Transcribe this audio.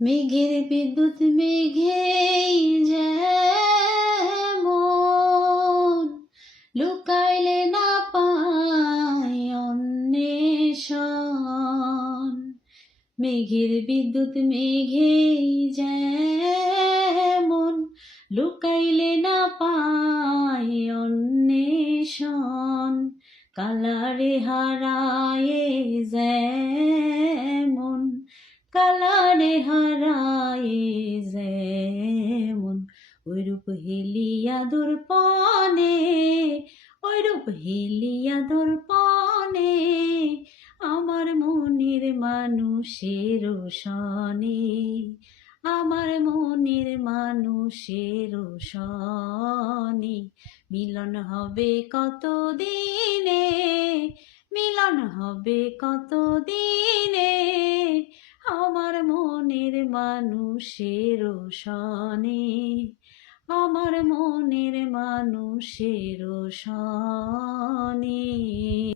মেঘের বিদ্যুৎ মেঘেই যেমন লুকাইলে না পায় অন্বেষণ। মেঘের বিদ্যুৎ মেঘেই যেমন লুকাইলে না পায় অন্বেষণ। কালারে হারায়ে যেমন কালারে হারায়ে যেমন ওইরূপ হেলিয়া দর্পণে ওইরূপ হেলিয়া দর্পণে আমার মনের মানুষের সনে আমার মনের মানুষের সনে মিলন হবে কত দিনে মিলন হবে কত দিনে আমার মনের মানুষের সনে আমার মনের মানুষের সনে।